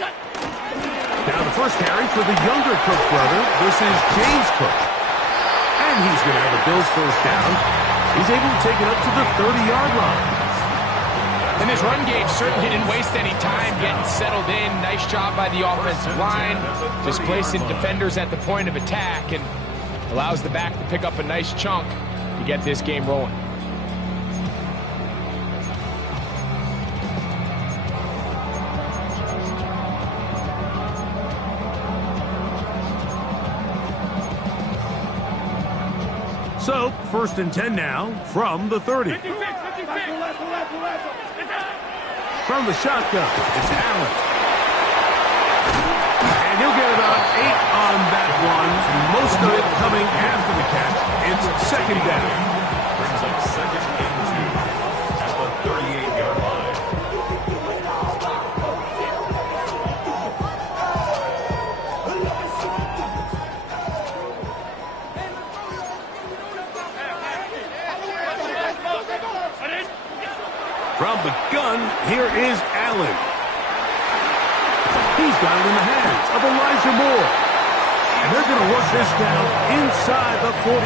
Now the first carry for the younger Cook brother. This is James Cook. And he's going to have a Bills first down. He's able to take it up to the 30-yard line. And this run game certainly didn't waste any time getting settled in. Nice job by the offensive line, displacing defenders at the point of attack, and allows the back to pick up a nice chunk to get this game rolling. So, 1st and 10 now from the 30. From the shotgun, it's Allen. And he'll get about 8 on that one. Most of it coming after the catch. It's 2nd down. Brings up 2nd and 2 at the 38-yard line. From the gun, here is Allen. He's got it in the hands of Elijah Moore. And they're going to work this down inside the 45.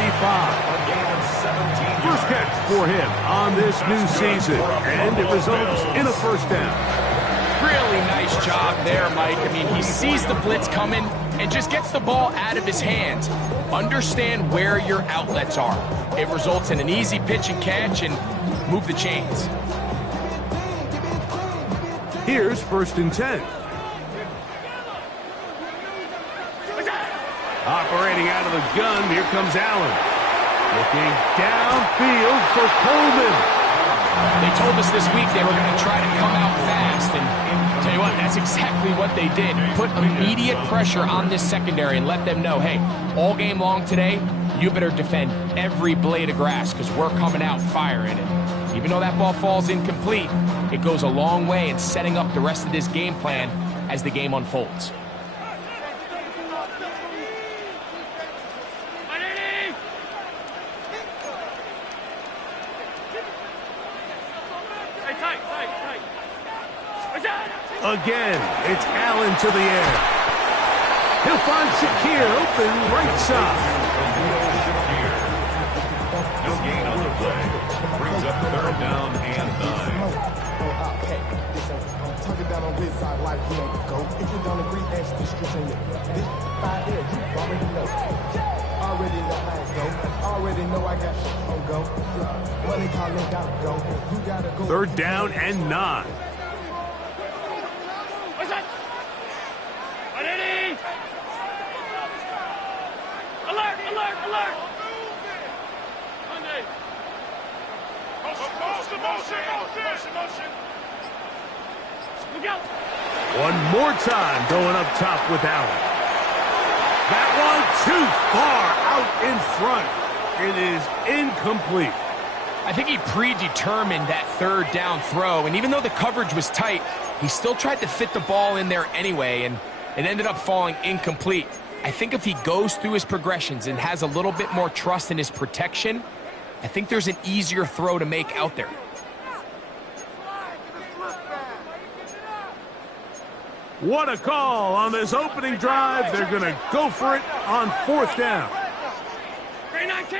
First catch for him on this new season. And it results in a first down. Really nice job there, Mike. I mean, he sees the blitz coming and just gets the ball out of his hands. Understand where your outlets are. It results in an easy pitch and catch and move the chains. Here's 1st and 10. Operating out of the gun, here comes Allen. Looking downfield for Coleman. They told us this week they were going to try to come out fast, and tell you what, that's exactly what they did. Put immediate pressure on this secondary and let them know, hey, all game long today, you better defend every blade of grass because we're coming out firing. And even though that ball falls incomplete, it goes a long way in setting up the rest of this game plan as the game unfolds. Again, it's Allen to the air. He'll find Shakir open right side. No gain on the play. Brings up 3rd down and 9. Down on his side like he ain't the GOAT. If you don't agree, ask the streets in it. This right there, you already know. Already know how it go. Already know I got shit on go. Money calling, gotta go. You gotta go. 3rd down and 9. Alert, alert, alert! Monday. Motion. Look out! One more time going up top with Allen. That one too far out in front. It is incomplete. I think he predetermined that 3rd down throw, and even though the coverage was tight, he still tried to fit the ball in there anyway, and it ended up falling incomplete. I think if he goes through his progressions and has a little bit more trust in his protection, I think there's an easier throw to make out there. What a call on this opening drive. They're going to go for it on 4th down. 319!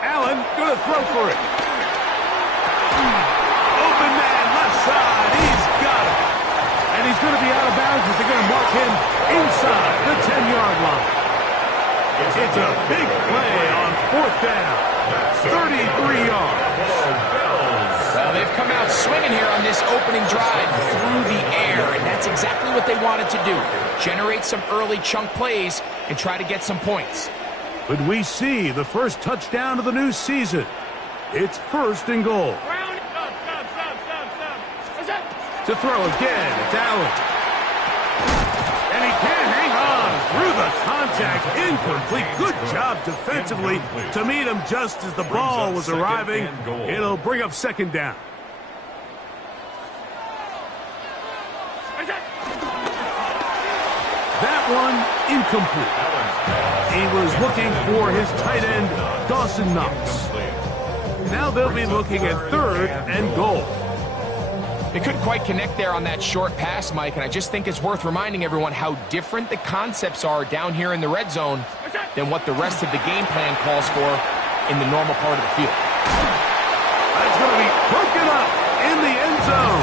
Allen going to throw for it. Open man, left side. He's got it. And he's going to be out of bounds, but they're going to mark him inside the 10-yard line. It's a big play on 4th down. 33 yards. Well, they've come out swinging here on this opening drive through the air, and that's exactly what they wanted to do. Generate some early chunk plays and try to get some points. Could we see the first touchdown of the new season? It's 1st and goal. To throw again, it's Allen. And he can't hang on through the contact. Incomplete. Good job defensively to meet him just as the ball was arriving. It'll bring up 2nd down. That one incomplete. He was looking for his tight end, Dawson Knox. Now they'll be looking at 3rd and goal. They couldn't quite connect there on that short pass, Mike, and I just think it's worth reminding everyone how different the concepts are down here in the red zone than what the rest of the game plan calls for in the normal part of the field. That's going to be broken up in the end zone.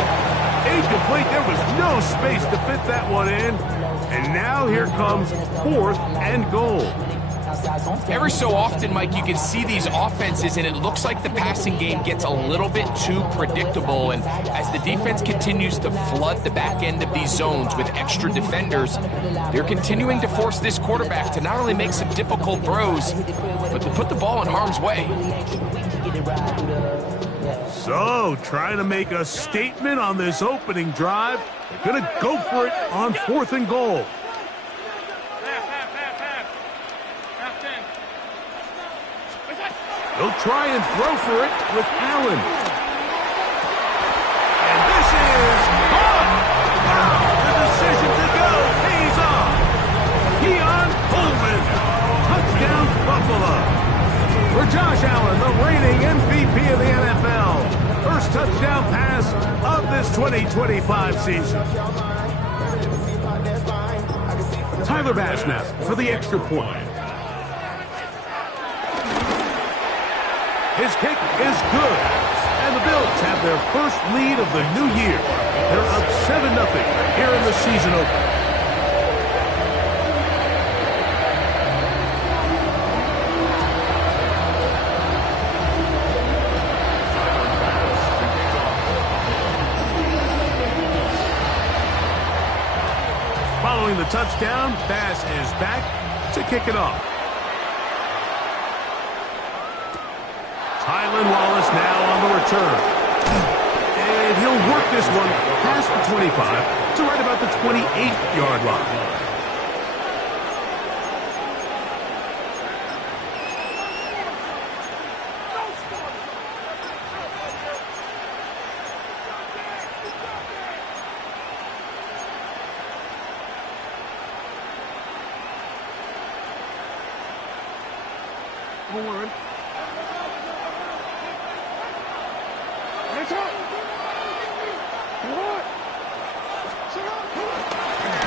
Incomplete. There was no space to fit that one in. And now here comes 4th and goal. Every so often, Mike, you can see these offenses, and it looks like the passing game gets a little bit too predictable. And as the defense continues to flood the back end of these zones with extra defenders, they're continuing to force this quarterback to not only make some difficult throws, but to put the ball in harm's way. So, trying to make a statement on this opening drive. They're going to go for it on 4th and goal. He'll try and throw for it with Allen. And this is caught. The decision to go pays off. Keon Coleman, touchdown Buffalo. For Josh Allen, the reigning MVP of the NFL. First touchdown pass of this 2025 season. Tyler Bass now for the extra point. His kick is good, and the Bills have their first lead of the new year. They're up 7-0 here in the season opener. Following the touchdown, Bass is back to kick it off. Tylan Wallace now on the return. And he'll work this one past the 25 to right about the 28-yard line.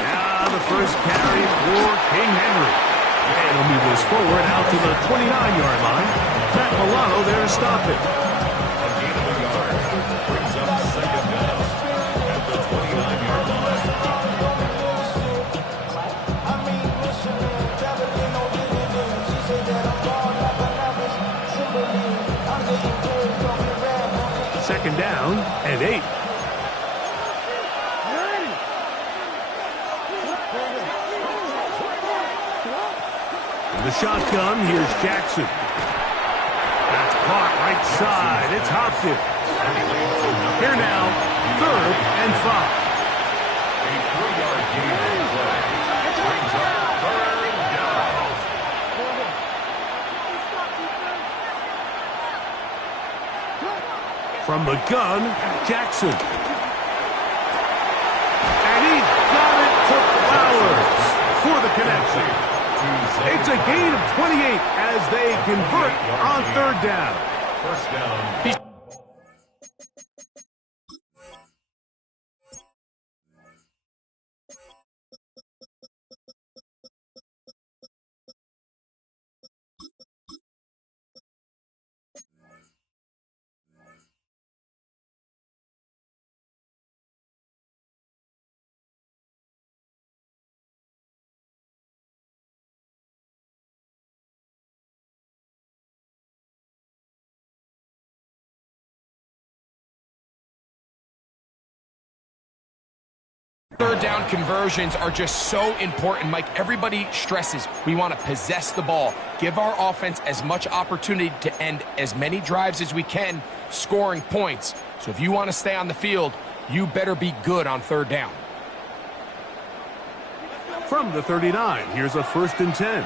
Now the first carry for King Henry. And he'll move this forward out to the 29-yard line. Matt Milano there to stop it. A gain of a yard brings up 2nd down at the 29-yard line. Second down and 8. The shotgun, here's Jackson. That's caught right side. It's Hopkins. Here now, 3rd and 5. A 3-yard gain on the play brings up 3rd down. From the gun, Jackson. And he's got it to Flowers for the connection. It's a gain of 28 as they convert on 3rd down. First down. Third down conversions are just so important, Mike. Everybody stresses we want to possess the ball, give our offense as much opportunity to end as many drives as we can, scoring points. So if you want to stay on the field, you better be good on 3rd down. From the 39, here's a 1st and 10.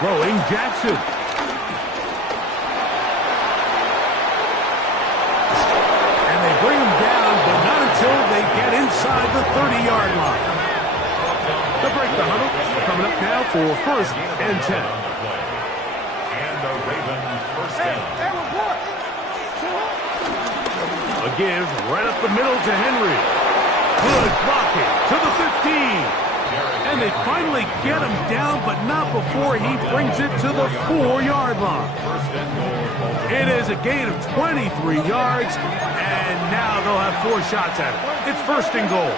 Throwing Jackson. Bring him down, but not until they get inside the 30-yard line. now for 1st and 10. And the Ravens first down. A give right up the middle to Henry. Good blocking to the 15. And they finally get him down, but not before he brings it to the 4-yard line. It is a gain of 23 yards, and now they'll have 4 shots at it. It's 1st and goal.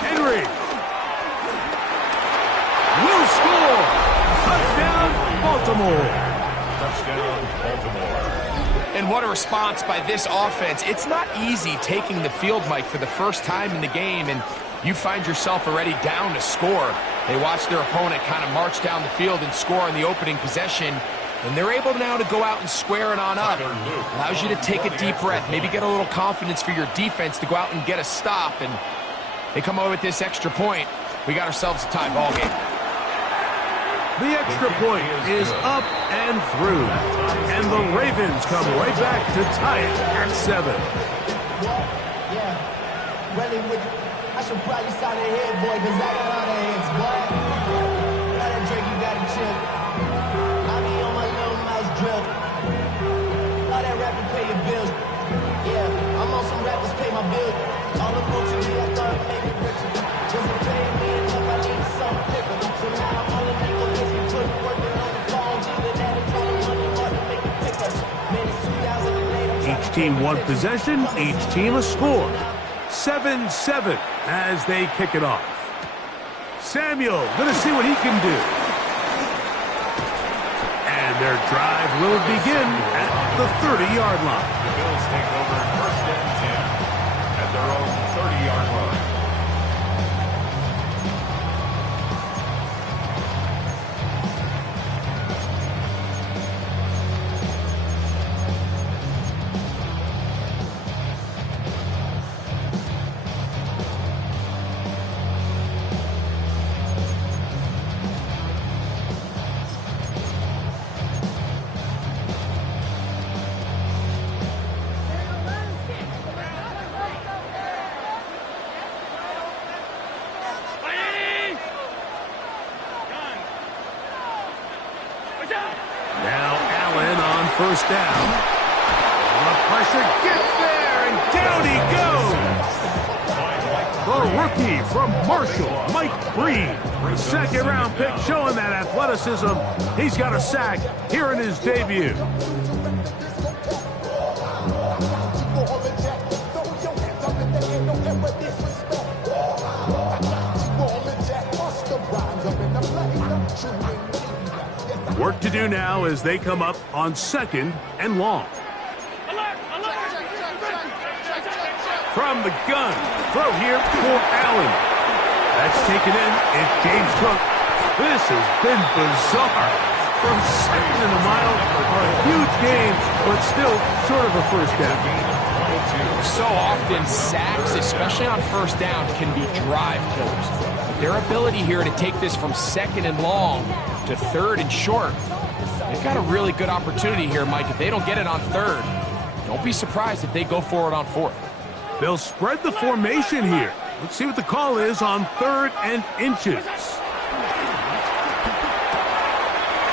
Henry will score. Touchdown, Baltimore. Touchdown, Baltimore. And what a response by this offense. It's not easy taking the field, Mike, for the first time in the game, and you find yourself already down to score. They watch their opponent kind of march down the field and score on the opening possession, and they're able now to go out and square it on up. Allows you to take a deep breath, maybe get a little confidence for your defense to go out and get a stop, and they come away with this extra point. We got ourselves a tie ball game. The extra point is up and through, and the Ravens come right back to tie it at 7. Yeah, really with you. I should probably sign a head, boy, because I got all the heads, boy. Got that drink, you got to chill. I be on my little mouse drill. All that rapping pay your bills. Yeah, I'm on some rappers pay my bills. All the books in me, I thought it made me richer. Just to pay me enough, I need something quicker. So now I'm all the niggas listening to it, working on the phone. Either that or call them money hard to make a pickup. Man, it's 2008. Each team one possession, each team a score. 7-7 as they kick it off. Samuel gonna see what he can do. And their drive will begin at the 30-yard line. The Bills take over 1st and 10 at their own 30-yard line. Now Allen on 1st down. The pressure gets there, and down he goes. The rookie from Marshall, Mike Breed. 2nd-round pick showing that athleticism. He's got a sack here in his debut. Work to do now as they come up on 2nd and long. From the gun, throw here for Allen. That's taken in. It's James Cook. This has been bizarre. From 2nd and a mile, a huge gain, but still short of a 1st down. So often, sacks, especially on 1st down, can be drive killers. Their ability here to take this from 2nd and long to 3rd and short, they've got a really good opportunity here, Mike. If they don't get it on 3rd, don't be surprised if they go for it on 4th. They'll spread the formation here. Let's see what the call is on 3rd and inches.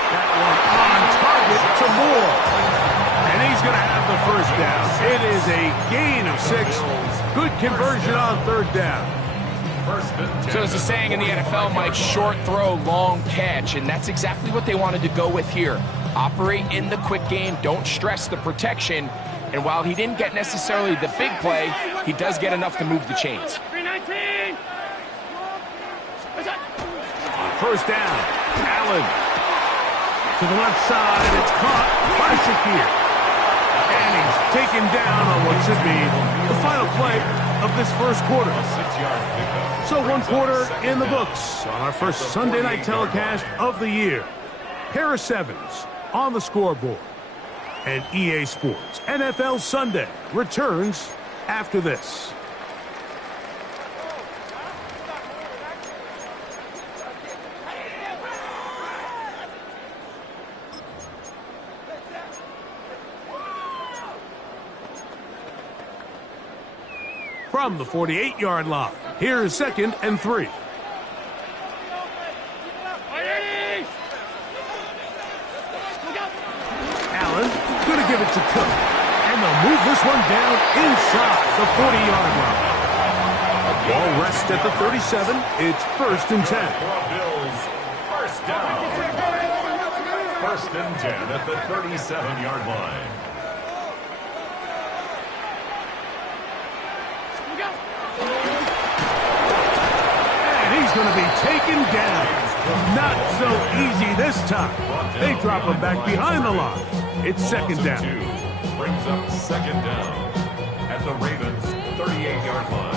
That one on target to Moore. And he's going to have the 1st down. It is a gain of 6. Good conversion on 3rd down. So there's a saying in the NFL, Mike, short throw, long catch, and that's exactly what they wanted to go with here. Operate in the quick game, don't stress the protection, and while he didn't get necessarily the big play, he does get enough to move the chains. 319. On 1st down, Allen to the left side, it's caught by Shakir. And he's taken down on what should be the final play of this 1st quarter. So 1 quarter in the books on our first Sunday night telecast of the year. Pair of 7s on the scoreboard. And EA Sports NFL Sunday returns after this. from the 48-yard line. Here's 2nd and 3. Allen going to give it to Cook. And they'll move this one down inside the 40-yard line. Ball rests at the 37. It's 1st and 10. Bills, first down. 1st and 10 at the 37-yard line. And he's going to be taken down. Not so easy this time. They drop him back behind the line. It's 2nd down. Brings up 2nd down at the Ravens' 38-yard line.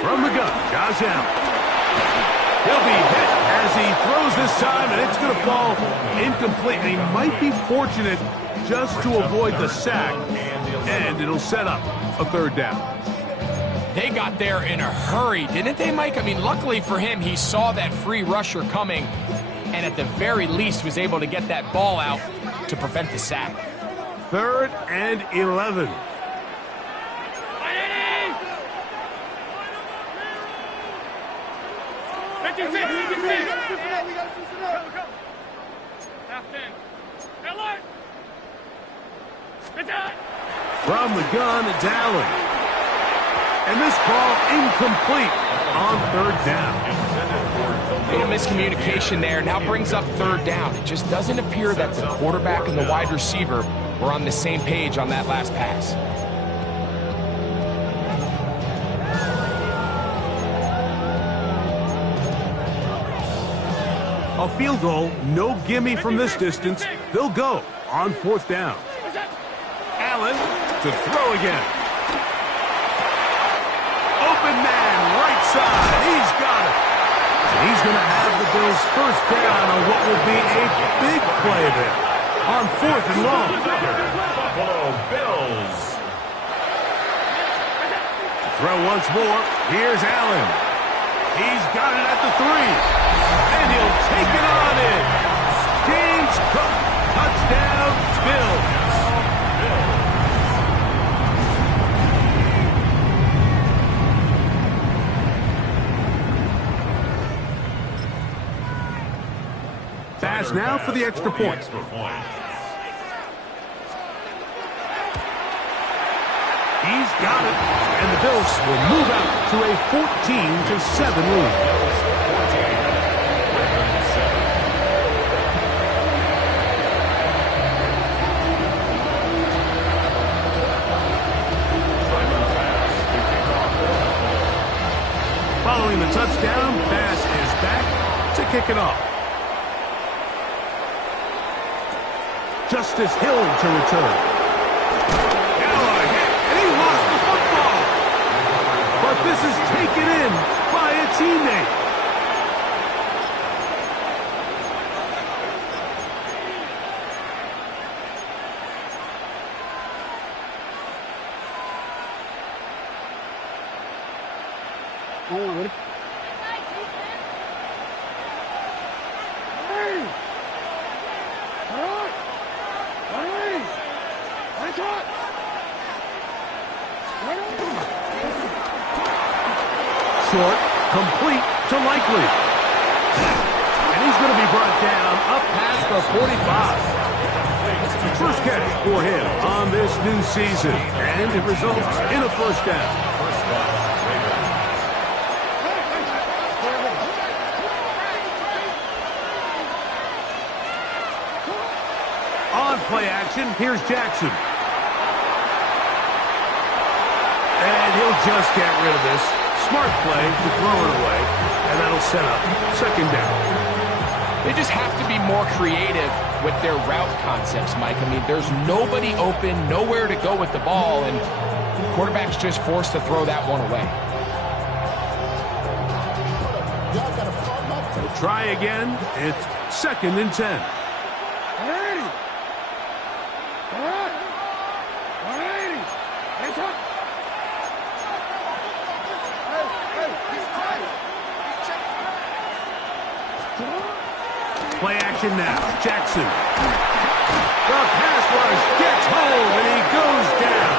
From the gun, Josh Allen. He'll be hit as he throws this time, and it's going to fall incomplete. And he might be fortunate just to avoid the sack, and it'll set up a 3rd down. They got there in a hurry, didn't they, Mike? I mean, luckily for him, he saw that free rusher coming, and at the very least was able to get that ball out to prevent the sack. 3rd and 11. From the gun, it's Allen. And this ball incomplete on 3rd down. A little miscommunication there. Now brings up 3rd down. It just doesn't appear that the quarterback and the wide receiver were on the same page on that last pass. A field goal, no gimme from this distance. They'll go on 4th down. Allen to throw again. Open man, right side. He's got it. And he's going to have the Bills' 1st down on what will be a big play there on 4th and long. Buffalo Bills. Throw once more. Here's Allen. He's got it at the 3. And he'll take it on in. James Cook, touchdown, Bills. Pass now for the extra point. He's got it, and the Bills will move out to a 14-7 lead. Following the touchdown, pass is back to kick it off. Justice Hill to return. Now a hit, and he lost the football. But this is taken in by a teammate. Short, complete to Likely. And he's going to be brought down up past the 45. First catch for him on this new season, and it results in a 1st down. On play action, here's Jackson. And he'll just get rid of this. Smart play to throw it away, and that'll set up 2nd down. They just have to be more creative with their route concepts, Mike. I mean, there's nobody open, nowhere to go with the ball, and the quarterback's just forced to throw that one away. try again. It's 2nd and 10. Play action now. Jackson. The pass rush gets home, and he goes down.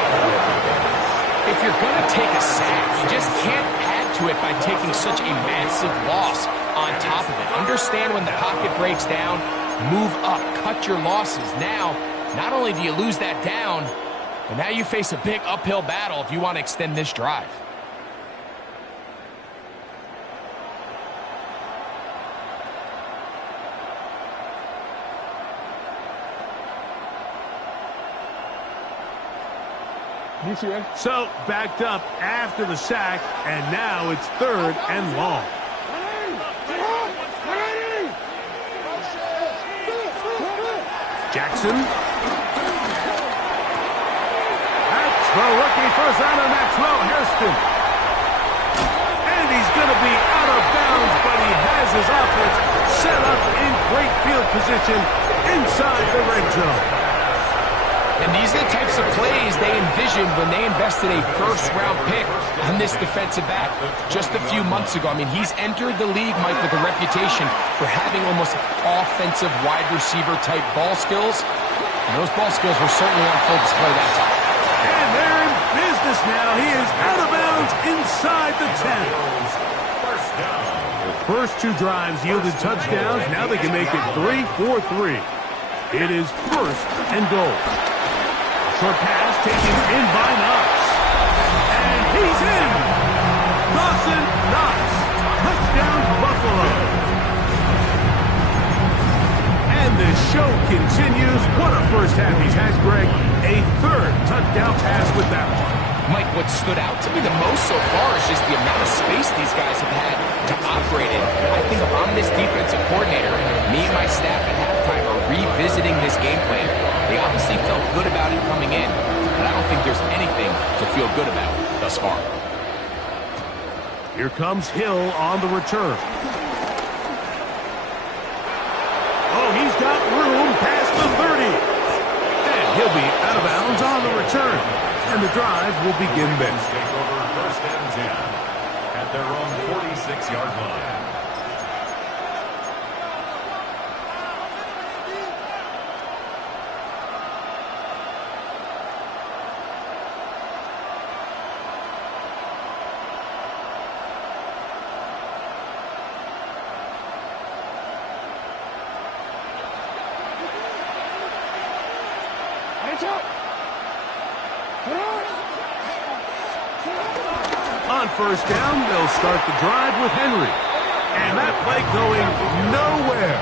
If you're going to take a sack, you just can't add to it by taking such a massive loss on top of it. Understand when the pocket breaks down, move up, cut your losses. Now, not only do you lose that down, but now you face a big uphill battle if you want to extend this drive. So, backed up after the sack, and now it's 3rd and long. Jackson. That's the rookie first rounder Maxwell Hairston. And he's going to be out of bounds, but he has his offense set up in great field position inside the red zone. And these are the types of plays they envisioned when they invested a first-round pick on this defensive back just a few months ago. I mean, he's entered the league, Mike, with a reputation for having almost offensive wide receiver-type ball skills. And those ball skills were certainly on full display that time. And they're in business now. He is out of bounds inside the 10. The first 2 drives yielded touchdowns. Now they can make it 3-4-3. It is 1st and goal. Short pass taken in by Knox. And he's in! Dawson Knox. Touchdown, Buffalo. And the show continues. What a first half he's had, Greg. A 3rd touchdown pass with that one. Mike, what stood out to me the most so far is just the amount of space these guys have had to operate in. I think if I'm this defensive coordinator, me and my staff at halftime are revisiting this game plan. They obviously felt good about it coming in, but I don't think there's anything to feel good about thus far. Here comes Hill on the return. Oh, he's got room past the 30. And he'll be out of bounds on the return. And the drive will begin then. Take over 1st and 10 at their own 46-yard line. On 1st down, they'll start the drive with Henry. And that play going nowhere.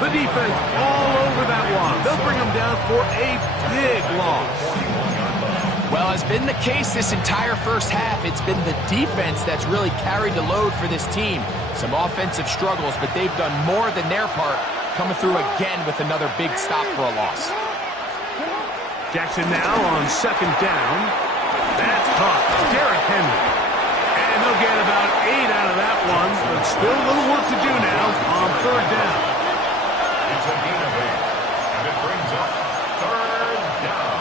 The defense all over that one. They'll bring them down for a big loss. Well, as been the case this entire first half, it's been the defense that's really carried the load for this team. Some offensive struggles, but they've done more than their part, coming through again with another big stop for a loss. Jackson now on 2nd down. That's caught. Derrick Henry. And they'll get about 8 out of that one, but still a little work to do now on 3rd down. It's a gain of 8, and it brings up 3rd down.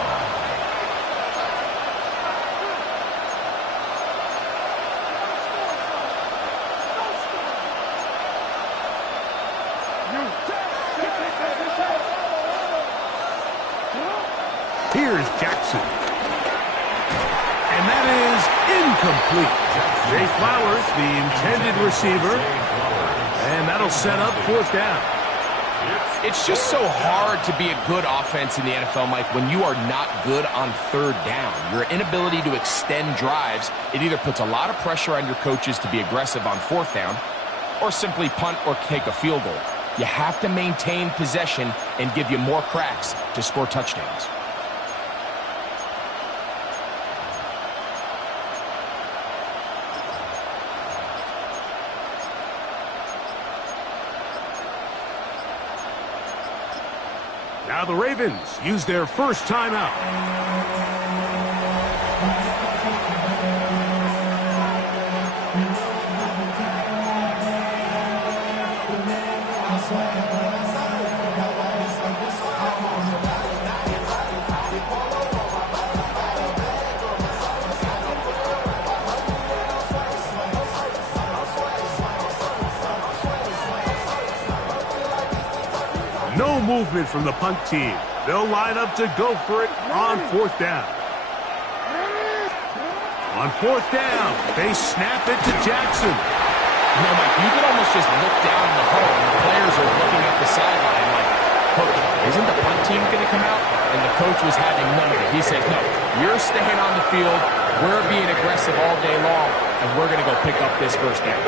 Here's Jackson. And that is incomplete. Jay Flowers, the intended receiver. And that'll set up 4th down. It's just so hard to be a good offense in the NFL, Mike, when you are not good on 3rd down. Your inability to extend drives, it either puts a lot of pressure on your coaches to be aggressive on 4th down or simply punt or take a field goal. You have to maintain possession and give you more cracks to score touchdowns. Now the Ravens use their first timeout. movement from the punt team. They'll line up to go for it on 4th down. On 4th down, they snap it to Jackson. You know, Mike, you could almost just look down in the huddle and the players are looking at the sideline like, coach, isn't the punt team going to come out? And the coach was having none of it. He says, no, you're staying on the field. We're being aggressive all day long, and we're going to go pick up this 1st down.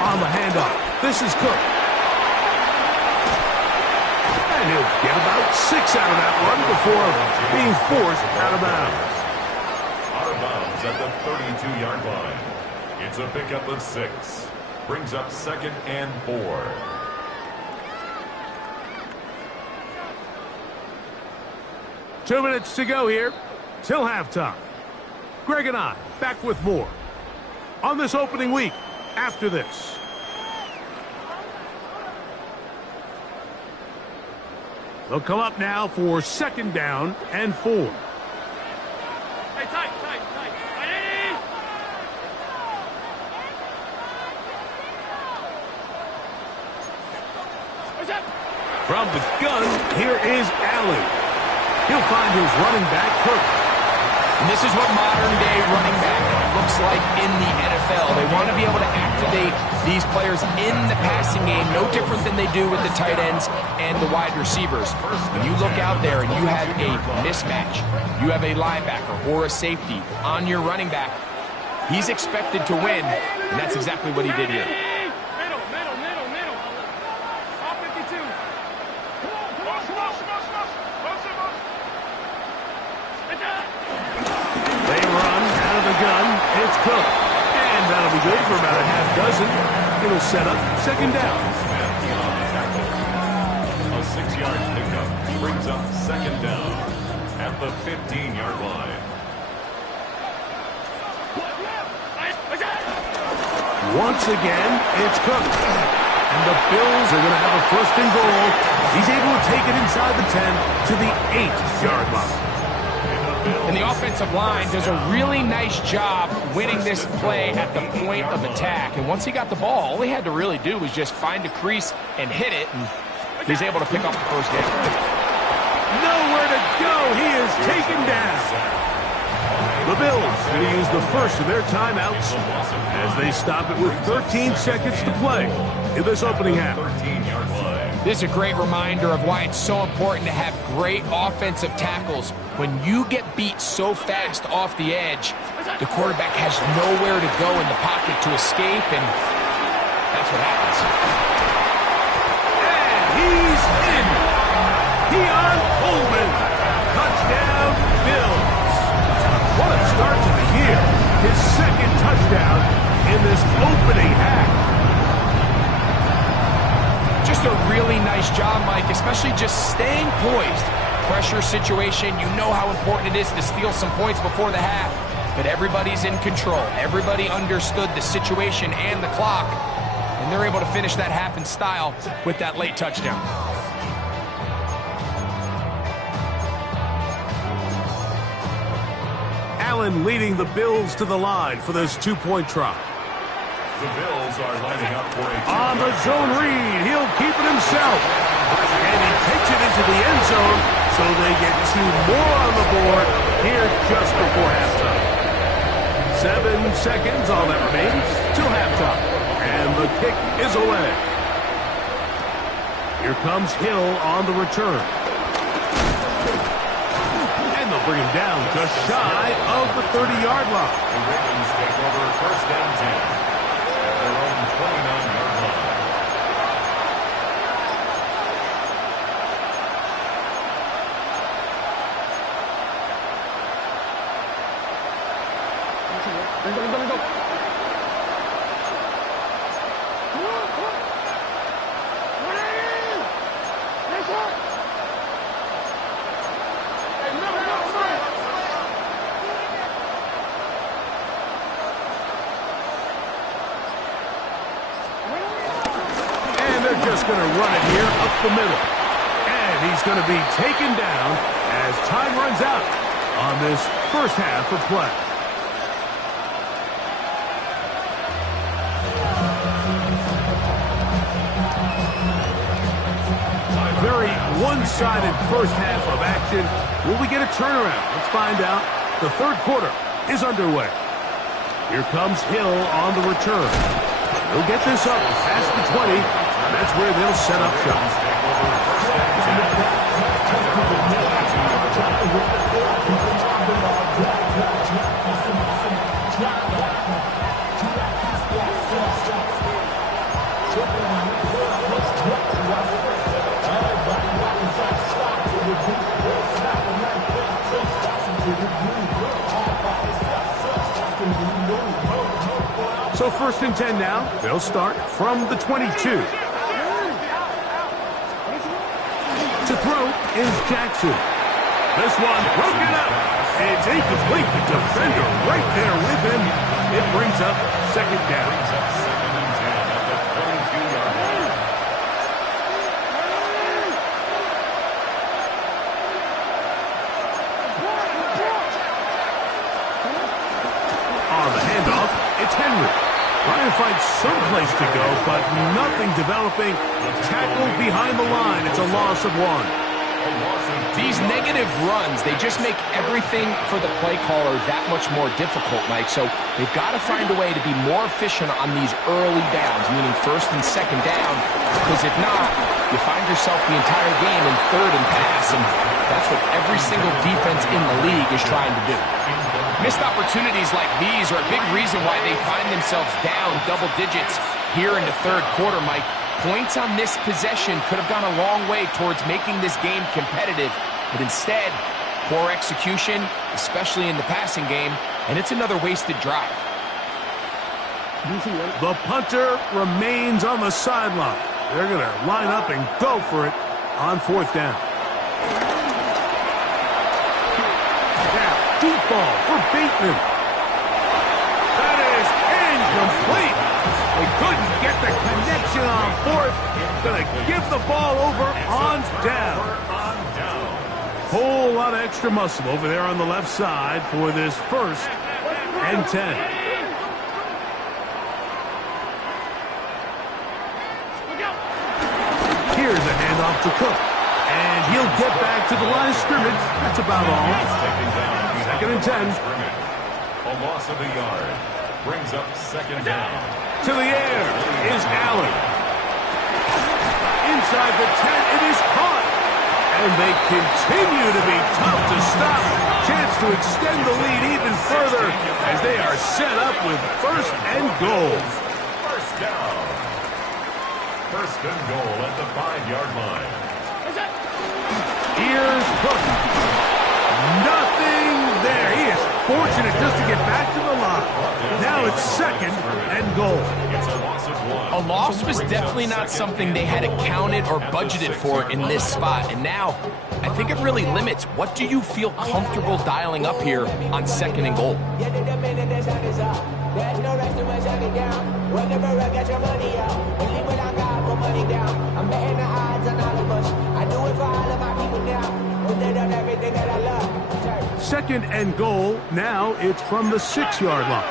On the handoff, this is Cook. And he'll get about 6 out of that one before being forced out of bounds. Out of bounds at the 32-yard line. It's a pickup of 6. Brings up 2nd and 4. Two minutes to go here till halftime. Greg and I back with more on this opening week after this. They'll come up now for 2nd down and 4. Hey, tight. Ready? What's up? From the gun, here is Allen. He'll find his running back, Kirk. And this is what modern-day running back looks like in the NFL. They want to be able to activate these players in the passing game, no different than they do with the tight ends and the wide receivers. When you look out there and you have a mismatch, you have a linebacker or a safety on your running back, he's expected to win, and that's exactly what he did here. Middle. All 52. Come on. They run out of the gun. It's Cook. And that'll be good for about a half dozen. It'll set up 2nd down. A 6-yard pickup brings up 2nd down at the 15-yard line. Once again, it's Cook. And the Bills are going to have a 1st and goal. He's able to take it inside the 10 to the 8-yard line. And the offensive line does a really nice job winning this play at the point of attack. And once he got the ball, all he had to really do was just find a crease and hit it. And he's able to pick up the 1st down. Nowhere to go. He is taken down. The Bills going to use the first of their timeouts as they stop it with 13 seconds to play in this opening half. 13-yard line. This is a great reminder of why it's so important to have great offensive tackles. When you get beat so fast off the edge, the quarterback has nowhere to go in the pocket to escape, and that's what happens. And he's in. Keon Coleman. Touchdown, Bills. What a start to the year. His 2nd touchdown in this opening half. Just a really nice job, Mike, especially just staying poised. Pressure situation, you know how important it is to steal some points before the half, but everybody's in control. Everybody understood the situation and the clock, and they're able to finish that half in style with that late touchdown. Allen leading the Bills to the line for this 2-point try. The Bills are lining up for a On the zone read, he'll keep it himself. And he takes it into the end zone, so they get 2 more on the board here just before halftime. 7 seconds, all that remains, till halftime. And the kick is away. Here comes Hill on the return. And they'll bring him down just shy of the 30-yard line. The Ravens take over 1st and 10. Their own 29-yard line. Go. Just going to run it here up the middle. And he's going to be taken down as time runs out. on this first half of play. Very one-sided first half of action. Will we get a turnaround? Let's find out. The third quarter is underway. Here comes Hill on the return. He'll get this up past the 20. That's where they'll set up shop. So first and 10 now. They'll start from the 22. To throw is Jackson. This one broken up. It's incomplete. The defender right there with him. It brings up second down. On the handoff, it's Henry. Trying to find some place to go, but nothing developing. Tackled behind the line. It's a loss of one. These negative runs, they just make everything for the play caller that much more difficult, Mike. So they've got to find a way to be more efficient on these early downs, meaning first and second down, because if not, you find yourself the entire game in third and pass, and that's what every single defense in the league is trying to do. Missed opportunities like these are a big reason why they find themselves down double digits here in the third quarter, Mike. Points on this possession could have gone a long way towards making this game competitive, but instead, poor execution, especially in the passing game, and it's another wasted drive. The punter remains on the sideline. They're going to line up and go for it on fourth down. Deep ball for Bateman. That is incomplete. They couldn't get the connection on fourth. Going to give the ball over on down. Whole lot of extra muscle over there on the left side for this first and 10. Here's a handoff to Cook. And he'll get back to the line of scrimmage. That's about all. Second and 10. A loss of a yard. Brings up second down. To the air is Allen. Inside the 10, it is caught. And they continue to be tough to stop. Chance to extend the lead even further as they are set up with first and goal. First down. First and goal at the 5-yard line. Here's Cook. Nothing there. He is fortunate just to get back to the line. Now it's second and goal. It's a loss of one. A loss was definitely not something they had accounted or budgeted for in this spot. And now, I think it really limits what do you feel comfortable dialing up here on second and goal. There's no rest to my second down. Whenever I get your money out, only when I got more money down. I'm betting the odds on all of us. I do it for all of my people now. When they done everything that I love. Second and goal. Now it's from the 6-yard line.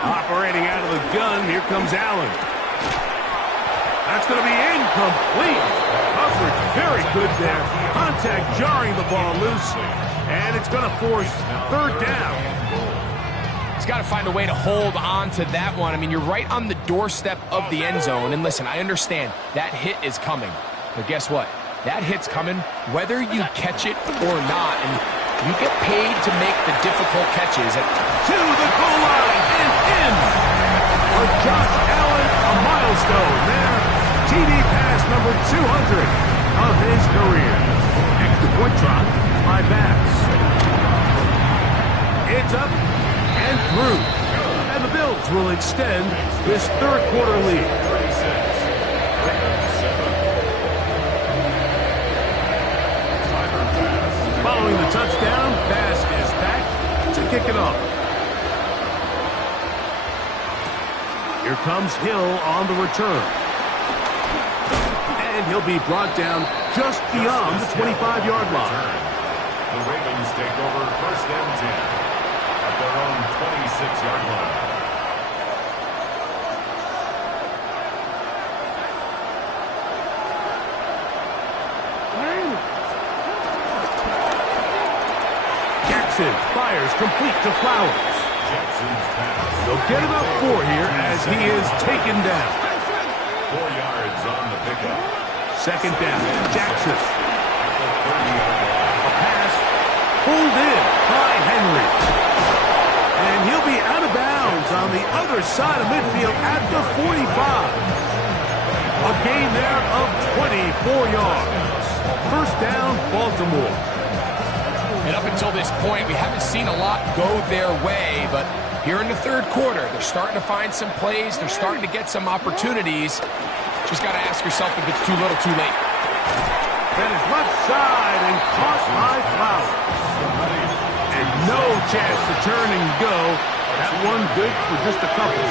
Operating out of the gun. Here comes Allen. That's going to be incomplete. Coverage very good there. Contact jarring the ball loose. And it's going to force third down. He's got to find a way to hold on to that one. I mean, you're right on the doorstep of the end zone. And listen, I understand that hit is coming. But guess what? That hit's coming whether you catch it or not. And you get paid to make the difficult catches. To the goal line and in. For Josh Allen, a milestone there. TD pass number 200 of his career. Extra point drop by Bass. It's up and through. And the Bills will extend this third quarter lead. Following the touchdown, Bass is back to kick it off. Here comes Hill on the return. And he'll be brought down just beyond the 25-yard line. over 1st and 10 at their own 26-yard line. Jackson fires complete to Flowers. Jackson's pass. They'll get about 4 here as he is taken down. 4 yards on the pickup. 2nd down, Jackson. At the 30-yard line. A pass pulled in by Henry. And he'll be out of bounds on the other side of midfield at the 45. A gain there of 24 yards. 1st down, Baltimore. And up until this point, we haven't seen a lot go their way, but here in the 3rd quarter, they're starting to find some plays. They're starting to get some opportunities. Just got to ask yourself if it's too little, too late. That is left side and caught by Flowers. And no chance to turn and go. That one good for just a couple.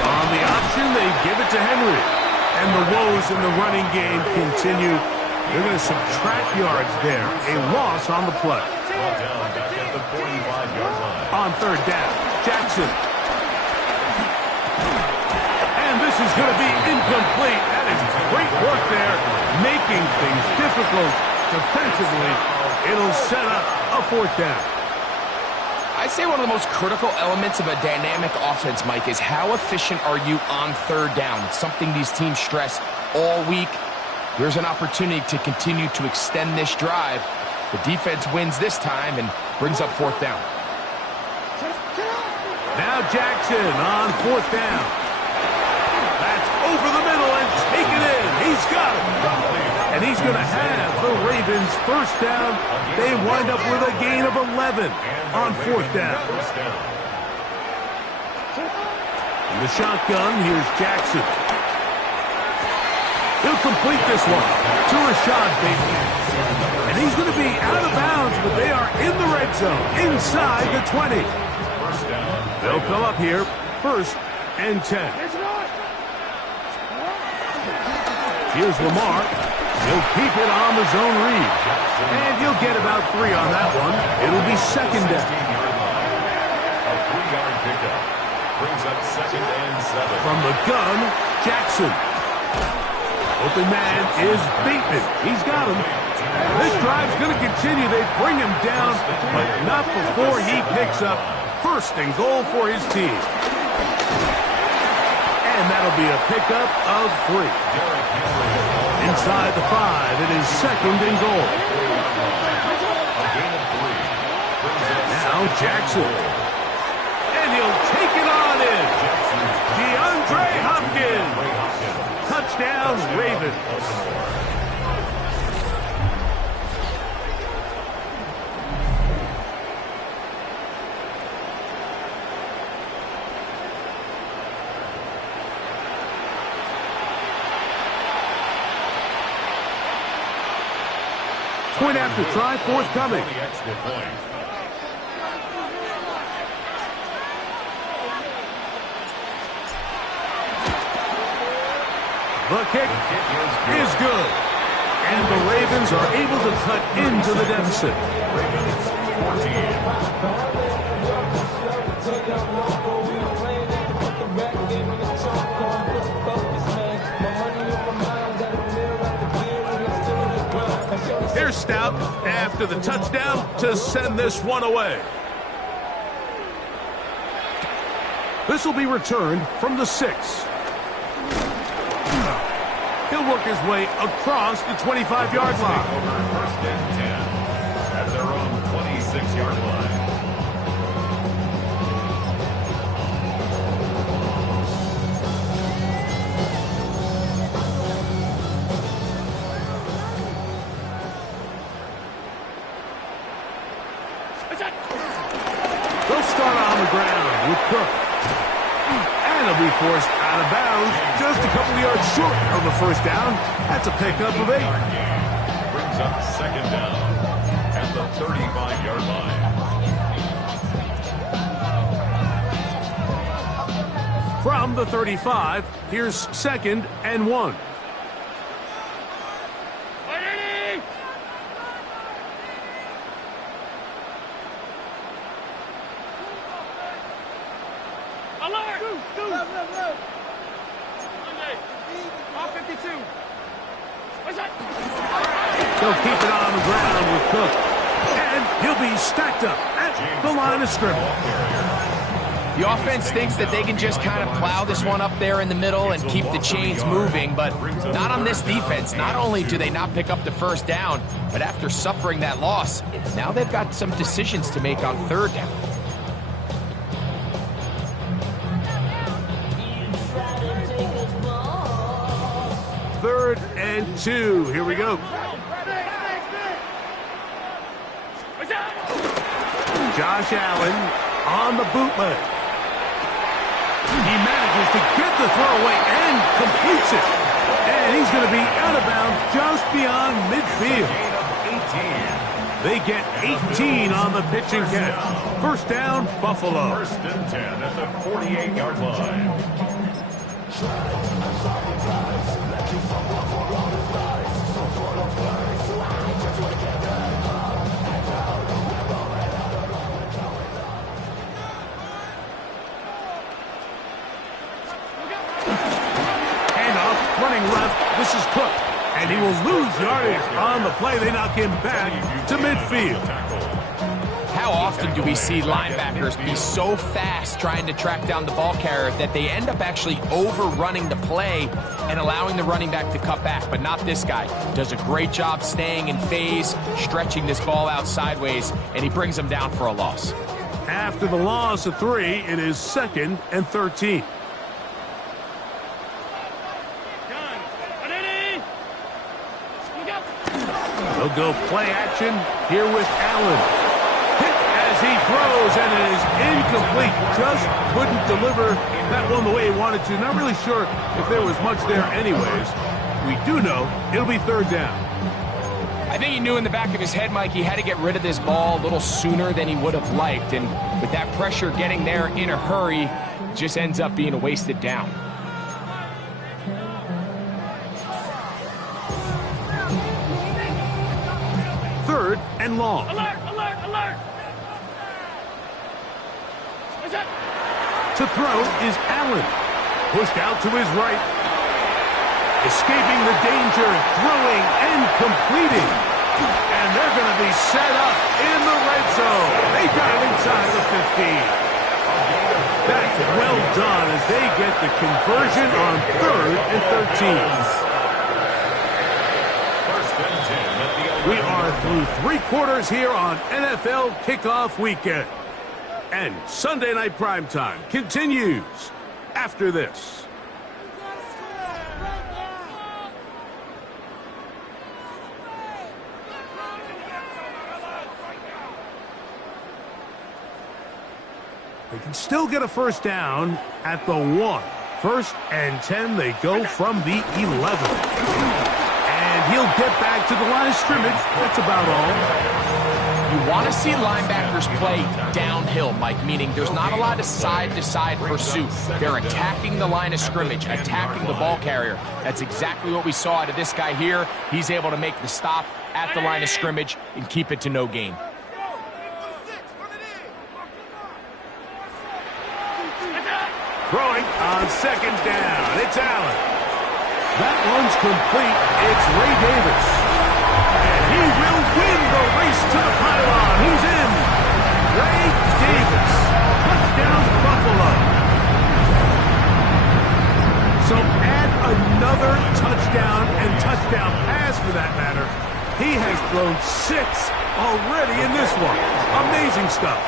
On the option, they give it to Henry. And the woes in the running game continue. They're going to subtract yards there. A loss on the play. Brought down back at the 45-yard line. On 3rd down, Jackson. And this is going to be incomplete. That is great work there, making things difficult defensively. It'll set up a 4th down. I'd say one of the most critical elements of a dynamic offense, Mike, is how efficient are you on 3rd down? It's something these teams stress all week. Here's an opportunity to continue to extend this drive. The defense wins this time and brings up 4th down. Now Jackson on 4th down. That's over the middle and taken in. He's got it. And he's going to have the Ravens 1st down. They wind up with a gain of 11 on 4th down. In the shotgun, here's Jackson. He'll complete this one to Rashad Bateman. And he's going to be out of bounds, but they are in the red zone, inside the 20. They'll come up here, 1st and 10. Here's Lamar. He'll keep it on the zone read. And he'll get about 3 on that one. It'll be 2nd down. A 3-yard pickup. Brings up 2nd and 7. From the gun, Jackson. Open man is Bateman. He's got him. This drive's going to continue. They bring him down, but not before he picks up 1st and goal for his team. And that'll be a pickup of 3. Inside the 5, it is 2nd and goal. Now Jackson. And he'll take it on in. DeAndre Hopkins. Touchdown, Ravens. Point after try forthcoming. The kick is good. And the Ravens are able to cut into the deficit. Ravens 14. Here's Stout after the touchdown to send this one away. This will be returned from the 6. He'll work his way across the 25-yard line. Over 1st and 10 at their own 26-yard line. They'll start on the ground with Cook. And he'll be forced out of bounds just a couple of yards short of a 1st down. That's a pickup of 8. Brings up 2nd down at the 35-yard line. From the 35, here's 2nd and 1. Alert! R52. What's that? They'll keep it on the ground with Cook. And he'll be stacked up at the line of scrimmage. The offense thinks that they can just kind of plow this one up there in the middle and keep the chains moving, but not on this defense. Not only do they not pick up the first down, but after suffering that loss, now they've got some decisions to make on third down. Third and 2. Here we go. Josh Allen on the bootleg. He manages to get the throw away and completes it. And he's going to be out of bounds just beyond midfield. They get 18 on the pitch and catch. First down, Buffalo. First and 10 at the 48-yard line. Running left, this is Cook, and he will lose yardage on the play. They knock him back to midfield. How often do we see linebackers be so fast trying to track down the ball carrier that they end up actually overrunning the play and allowing the running back to cut back? But not this guy. Does a great job staying in phase, stretching this ball out sideways, and he brings him down for a loss. After the loss of 3, it is 2nd and 13. They'll go play action here with Allen. Hit as he throws, and it is incomplete. Just couldn't deliver that one the way he wanted to. Not really sure if there was much there anyways. We do know it'll be third down. I think he knew in the back of his head, Mike, he had to get rid of this ball a little sooner than he would have liked. And with that pressure getting there in a hurry, it just ends up being a wasted down. Third and long. Alert! What's that? To throw is Allen. Pushed out to his right. Escaping the danger, throwing and completing. And they're going to be set up in the red zone. They got it inside the 15. That's well done as they get the conversion on 3rd and 13. We are through 3 quarters here on NFL Kickoff Weekend. And Sunday Night Primetime continues after this. They can still get a first down at the 1. First and 10, they go from the 11. And he'll get back to the line of scrimmage. That's about all. You want to see linebackers play downhill, Mike, meaning there's not a lot of side-to-side pursuit. They're attacking the line of scrimmage, attacking the ball carrier. That's exactly what we saw out of this guy here. He's able to make the stop at the line of scrimmage and keep it to no gain. Throwing on second down. It's Allen. That one's complete. It's Ray Davis. And he will win the race to the pylon. He's in. Ray Davis. Touchdown, Buffalo. So add another touchdown and touchdown pass for that matter. He has thrown 6 already in this one. Amazing stuff.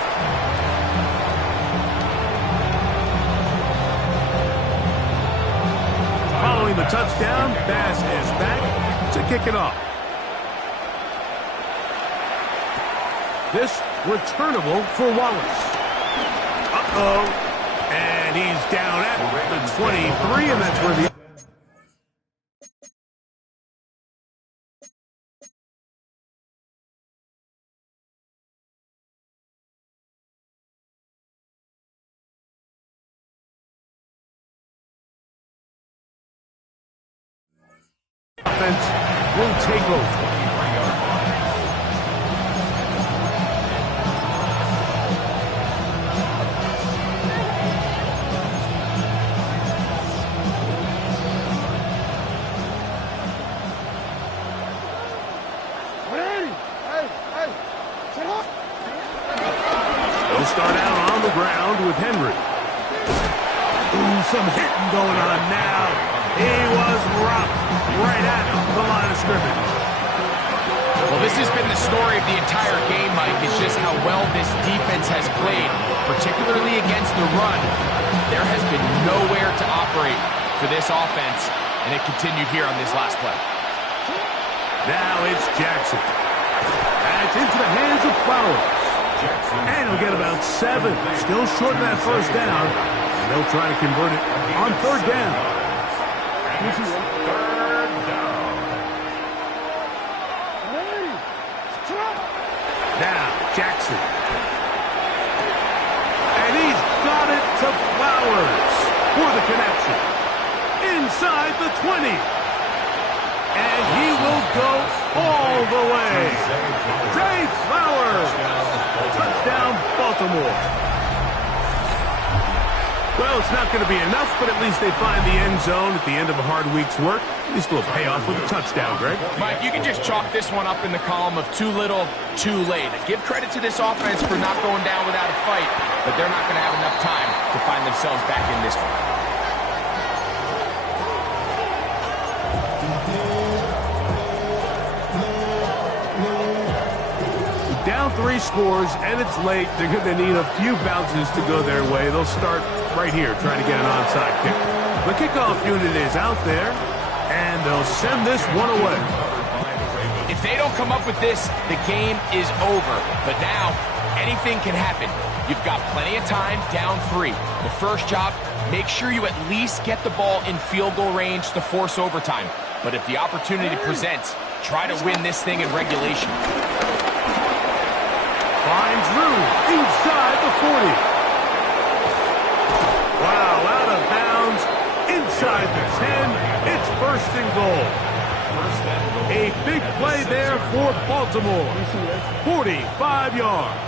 Following the touchdown, Bass is back to kick it off. This returnable for Wallace. Uh-oh. And he's down at the 23, and that's where the... offense will take over. They'll start out on the ground with Henry. Ooh, some hitting going on now. He was rocked right at the line of scrimmage. Well, this has been the story of the entire game, Mike. It's just how well this defense has played, particularly against the run. There has been nowhere to operate for this offense, and it continued here on this last play. Now it's Jackson. And it's into the hands of Flowers. And he'll get about 7. Still short of that first down. And they'll try to convert it on third down. This is third down. Now Jackson. And he's got it to Flowers for the connection. Inside the 20. And he will go all the way. Zay Flowers. Touchdown, Baltimore. Well, it's not going to be enough, but at least they find the end zone at the end of a hard week's work. At least we'll pay off with a touchdown, Greg. Mike, you can just chalk this one up in the column of too little, too late. Give credit to this offense for not going down without a fight, but they're not going to have enough time to find themselves back in this one. Down 3 scores, and it's late. They're going to need a few bounces to go their way. They'll start right here, trying to get an onside kick. The kickoff unit is out there, and they'll send this one away. If they don't come up with this, the game is over. But now, anything can happen. You've got plenty of time, down 3. The first job, make sure you at least get the ball in field goal range to force overtime. But if the opportunity presents, try to win this thing in regulation. Finds room inside the 40. Wow, out of bounds, inside the 10. It's first and goal. A big play there for Baltimore. 45 yards.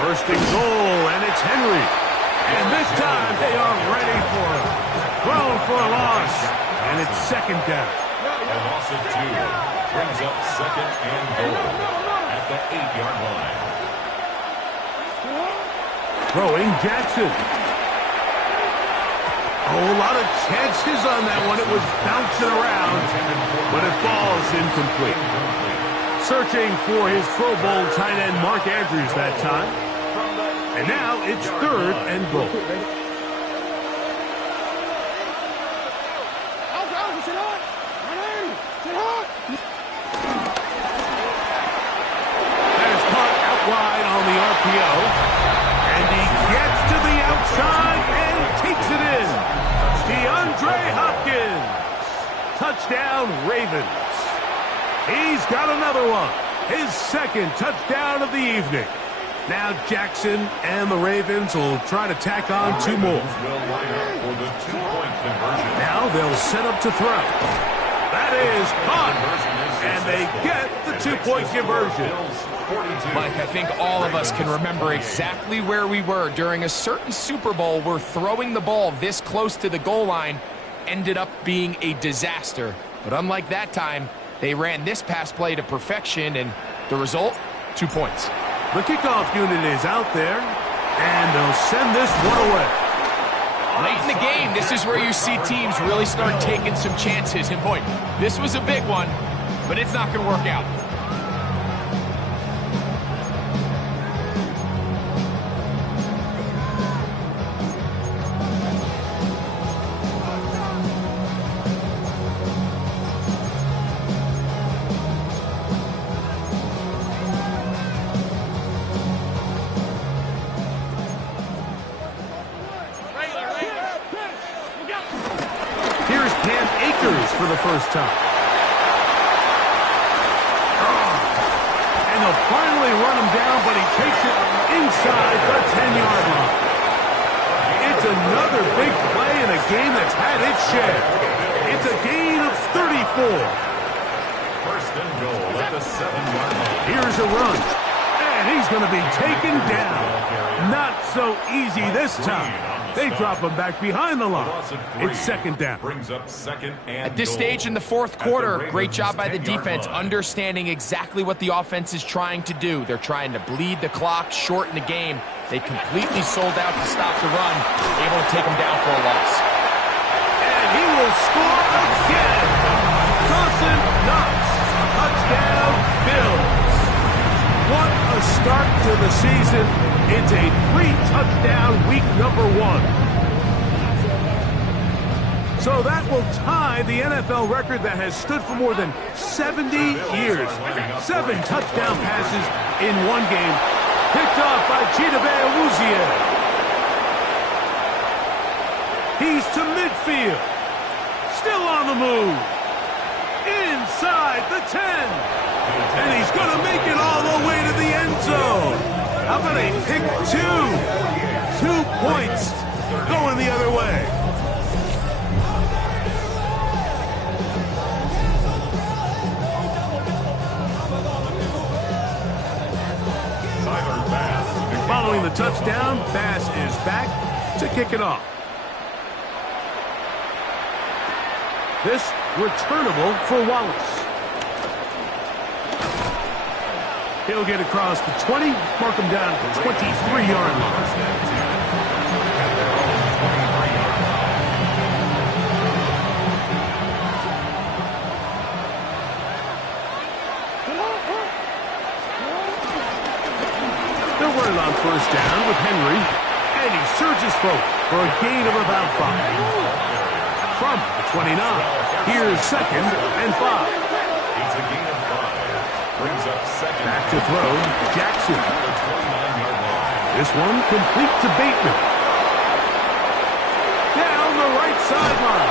First and goal, and it's Henry. And this time they are ready for him. Thrown for a loss, and it's second down. A loss of 2 brings up second and goal at the 8-yard line. Throwing Jackson. Oh, a lot of chances on that one. It was bouncing around, but it falls incomplete. Searching for his Pro Bowl tight end Mark Andrews that time. And now it's third and goal. That is caught out wide on the RPO. And he gets to the outside and takes it in. DeAndre Hopkins. Touchdown, Ravens. He's got another one. His second touchdown of the evening. Now Jackson and the Ravens will try to tack on 2 more. Now they'll set up to throw. That is caught. And they get the 2-point conversion. Mike, I think all of us can remember exactly where we were during a certain Super Bowl where throwing the ball this close to the goal line ended up being a disaster. But unlike that time, they ran this pass play to perfection, and the result, 2 points. The kickoff unit is out there, and they'll send this one away. Late in the game, this is where you see teams really start taking some chances. And boy, this was a big one, but it's not going to work out. For the first time. And they'll finally run him down, but he takes it inside the 10-yard line. It's another big play in a game that's had its share. It's a gain of 34. First and goal at the 7-yard line. Here's a run. And he's going to be taken down. Not so easy this time. They drop him back behind the line. Loss of 3. It's second down. Brings up second and At this goal. stage in the fourth At the quarter, Ravens' great job by the 10-yard defense, line. understanding exactly what the offense is trying to do. They're trying to bleed the clock, shorten the game. They completely sold out to stop the run, able to take them down for a loss. And he will score again. Dawson Knox. Touchdown, Bills. What a start to the season. It's a 3-touchdown week number 1. So that will tie the NFL record that has stood for more than 70 years. 7 touchdown passes in one game. Picked off by Chidobe Awuzie. He's to midfield. Still on the move. Inside the 10. And he's going to make it all the way to the end zone. How about a pick 2? 2 points going the other way. Following the touchdown, Bass is back to kick it off. This returnable for Wallace. He'll get across the 20, mark him down at the 23-yard line. On first down with Henry, and he surges forward for a gain of about 5. From the 29, here's second and 5. It's a gain of 5. Brings up second. Back to throw, Jackson. At the 29-yard line. This one complete to Bateman. Down the right sideline.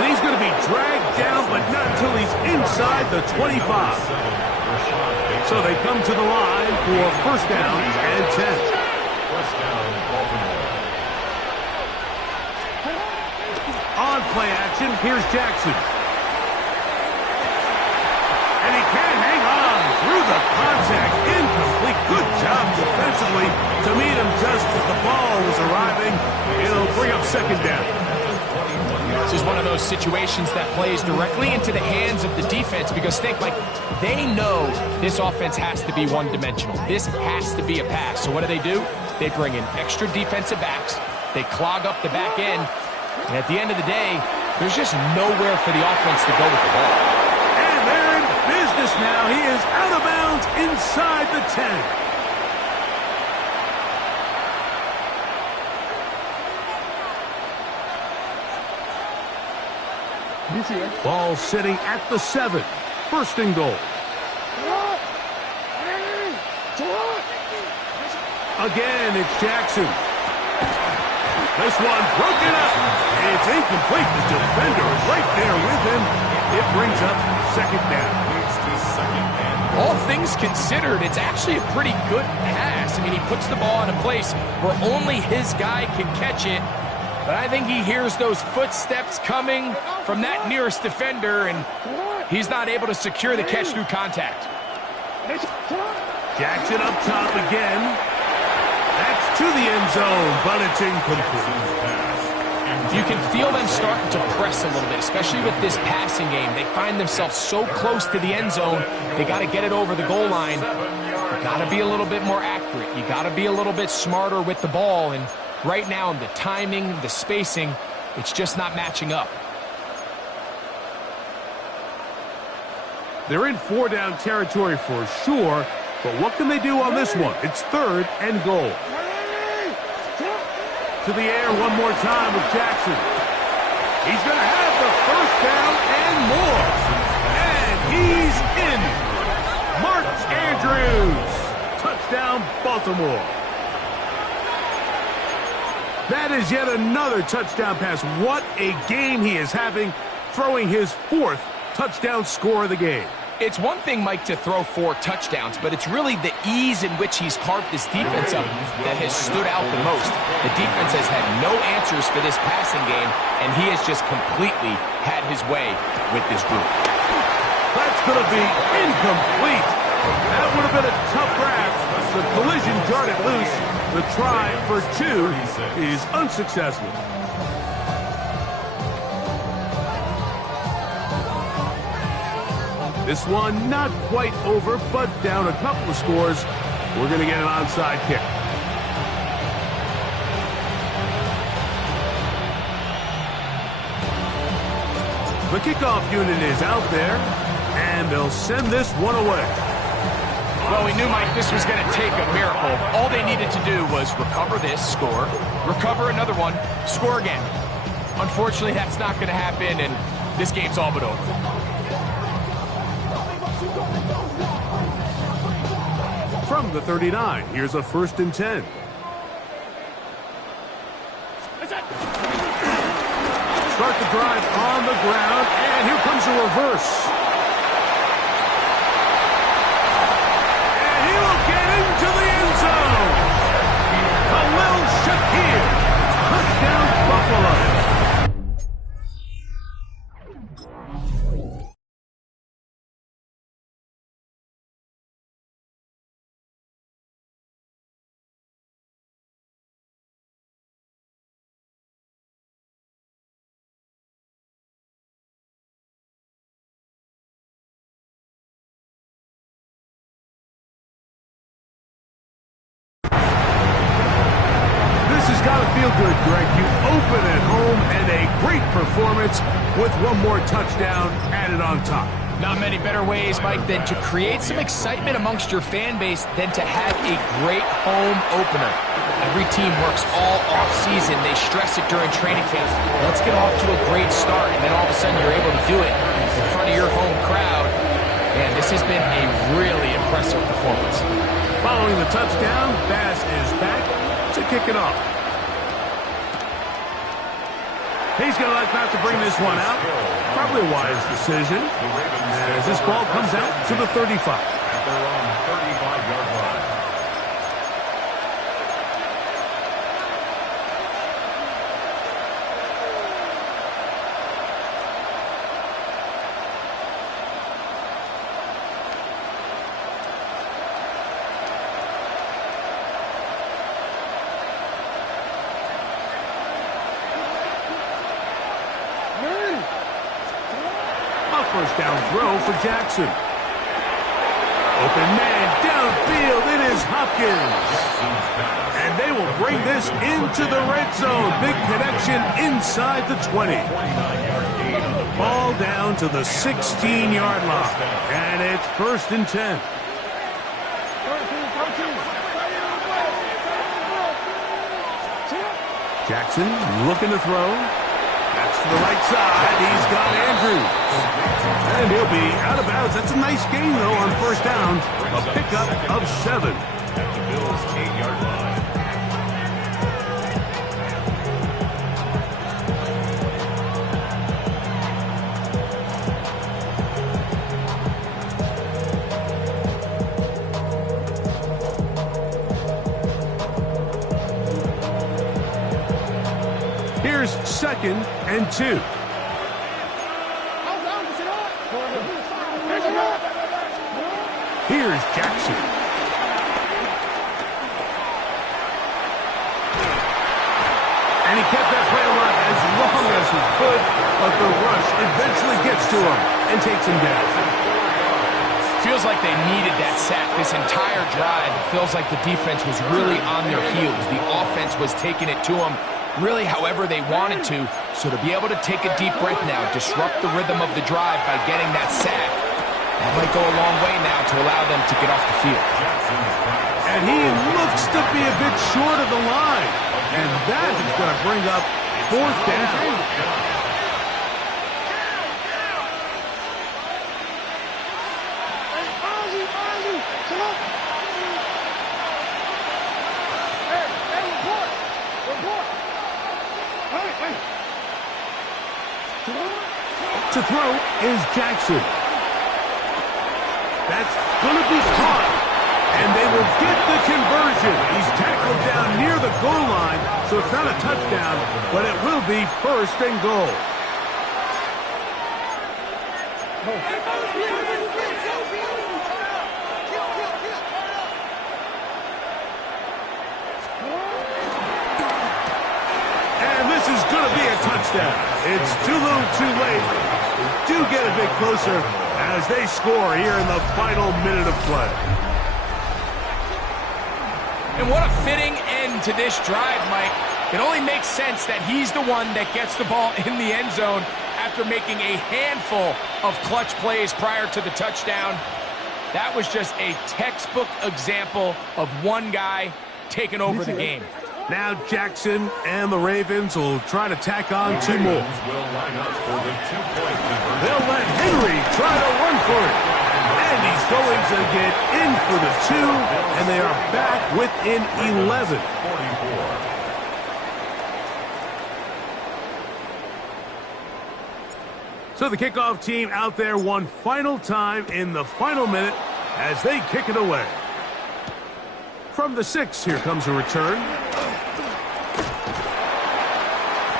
And he's going to be dragged down, but not until he's inside the 25. So they come to the line for first down and 10. First down, Baltimore. On play action, here's Jackson. And he can't hang on through the contact. Incomplete. Good job defensively to meet him just as the ball was arriving. It'll bring up second down. This is one of those situations that plays directly into the hands of the defense because think, like, they know this offense has to be one-dimensional. This has to be a pass. So what do? They bring in extra defensive backs. They clog up the back end. And at the end of the day, there's just nowhere for the offense to go with the ball. And they're in business now. He is out of bounds inside the 10. Ball sitting at the 7. First and goal. Again, it's Jackson. This one broken up. It's incomplete. The defender is right there with him. It brings up second down. All things considered, it's actually a pretty good pass. I mean, he puts the ball in a place where only his guy can catch it. But I think he hears those footsteps coming from that nearest defender, and he's not able to secure the catch through contact. Jackson up top again. That's to the end zone, but it's incomplete. You can feel them starting to press a little bit, especially with this passing game. They find themselves so close to the end zone, they got to get it over the goal line. You got to be a little bit more accurate. You got to be a little bit smarter with the ball, and right now, the timing, the spacing, it's just not matching up. They're in 4-down territory for sure, but what can they do on this one? It's third and goal. To the air one more time with Jackson. He's going to have the first down and more. And he's in. Mark Andrews. Touchdown, Baltimore. That is yet another touchdown pass. What a game he is having, throwing his 4th touchdown score of the game. It's one thing, Mike, to throw 4 touchdowns, but it's really the ease in which he's carved this defense up that has stood out the most. The defense has had no answers for this passing game, and he has just completely had his way with this group. That's going to be incomplete. That would have been a tough grab. the collision darted loose. The try for 2 is unsuccessful. This one not quite over, but down a couple of scores. We're going to get an onside kick. The kickoff unit is out there, and they'll send this one away. Well, we knew, Mike, this was going to take a miracle. All they needed to do was recover this, score, recover another one, score again. Unfortunately, that's not going to happen, and this game's all but over. From the 39, here's a 1st and 10. Start the drive on the ground, and here comes a reverse. And he will get into the end zone. Khalil Shakir, touchdown Buffalo. Gotta feel good, Greg. You open at home and a great performance with one more touchdown added on top. Not many better ways, Mike, than to create some excitement amongst your fan base than to have a great home opener. Every team works all off-season. They stress it during training camp. Let's get off to a great start, and then all of a sudden you're able to do it in front of your home crowd. Man, this has been a really impressive performance. Following the touchdown, Bass is back to kick it off. He's going to like not to bring this one out. Probably a wise decision as this ball comes out to the 35. At their own 35-yard line. First down throw for Jackson. Open man downfield. It is Hopkins. And they will bring this into the red zone. Big connection inside the 20. Ball down to the 16-yard line. And it's 1st and 10. Jackson looking to throw. That's to the right side. He's got Andrews. And he'll be out of bounds. That's a nice gain, though, on 1st down. A pickup of 7. At the Bills' 8-yard line. Here's 2nd and 2. Here's Jackson. And he kept that play alive as long as he could, but the rush eventually gets to him and takes him down. Feels like they needed that sack this entire drive. It feels like the defense was really on their heels. The offense was taking it to them really however they wanted to. So to be able to take a deep breath now, disrupt the rhythm of the drive by getting that sack, that might go a long way now to allow them to get off the field. And he looks to be a bit short of the line. And that is going to bring up 4th down. To throw is Jackson. That's going to be caught. And they will get the conversion. He's tackled down near the goal line, so it's not a touchdown, but it will be 1st and goal. touchdown. It's too little too late. Do get a bit closer as they score here in the final minute of play. And what a fitting end to this drive, Mike. It only makes sense that he's the one that gets the ball in the end zone after making a handful of clutch plays prior to the touchdown. That was just a textbook example of one guy taking over the game. Now Jackson and the Ravens will try to tack on two more. They'll let Henry try to run for it. And he's going to get in for the 2, and they are back within 11. So the kickoff team out there one final time in the final minute as they kick it away. From the 6, here comes a return.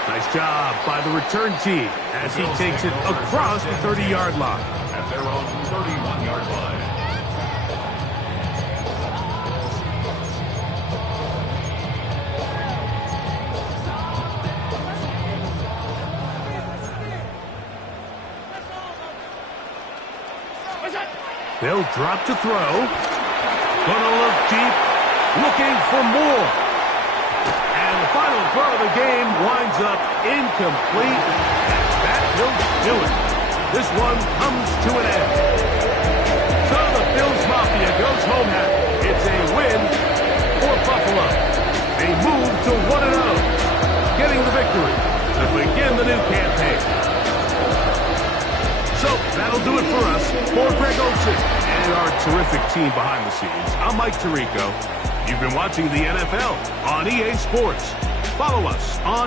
Nice job by the return team as he takes it across the 30-yard line. At their own 31-yard line. They'll drop to throw. Gonna look deep, looking for more. And the final throw of the game winds up incomplete. And that will do it. This one comes to an end. So the Bills Mafia goes home happy. It's a win for Buffalo. They move to 1-0, getting the victory to begin the new campaign. So that'll do it for us. For Greg Olsen and our terrific team behind the scenes, I'm Mike Tirico. You've been watching the NFL on EA Sports. Follow us on